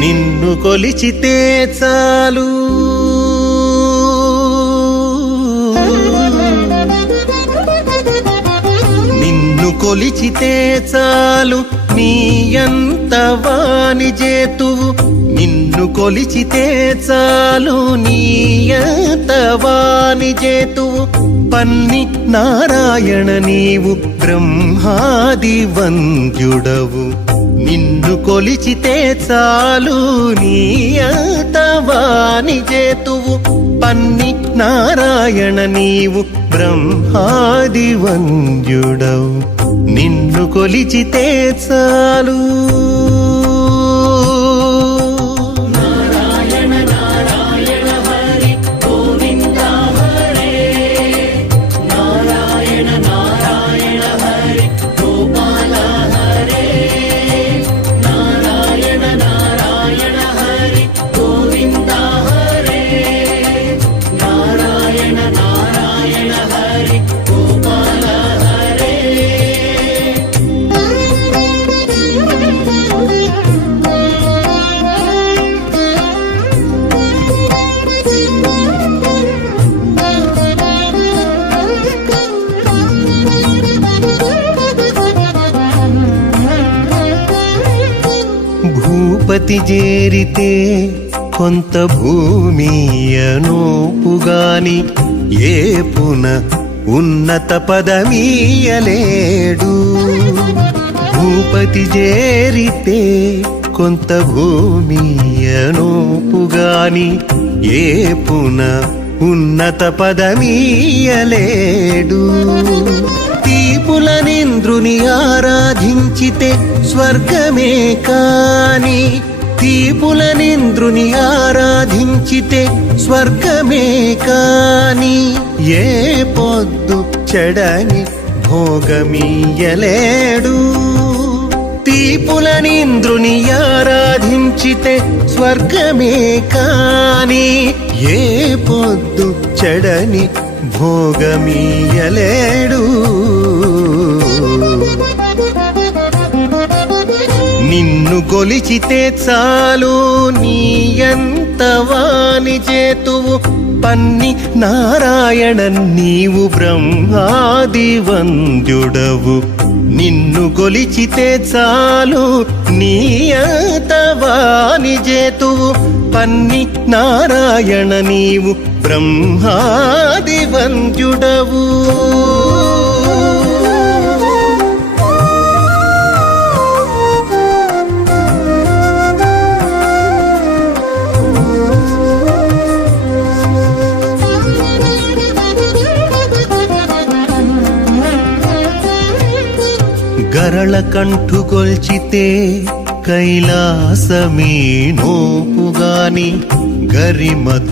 నిన్ను కొలిచితే చాలు నిన్ను కొలిచితే చాలు నీయంత వాని జేతువు నిన్ను కొలిచితే చాలు నీయంత వాని జేతువు పన్ని నారాయణ నీవు బ్రహ్మాది వంద్యుడవు నిన్ను కొలిచితే చాలు నీయంత వాని జేతువు పన్ని నారాయణ నీవు బ్రహ్మాది వంద్యుడవు నిన్ను కొలిచితే చాలు భూపతి చేరితే కొంత భూమియనోపుగాని ఏపున ఉన్నత పదమీయలేడు భూపతి చేరితే కొంత భూమియనోపుగాని ఏపున ఉన్నత పదమీయలేడు తీపులనింద్రుని ఆరాధించితే స్వర్గమే కాని తీపులనింద్రుని ఆరాధించితే స్వర్గమే కాని ఏ పొద్దు చెడని భోగమీయలేడు తీపులనింద్రుని ఆరాధించితే స్వర్గమే కాని ఏ పొద్దు చెడని భోగమీయలేడు నిన్ను కొలిచితే చాలు నీయంత వాని చేతువు పన్ని నారాయణ నీవు బ్రహ్మాది వంద్యుడవు నిన్ను కొలిచితే చాలు నీయంత వాని చేతువు పన్ని నారాయణ నీవు బ్రహ్మాది వంద్యుడవు గరళ కంఠు కొల్చితే కైలాసమీ నోపుగాని గరిమ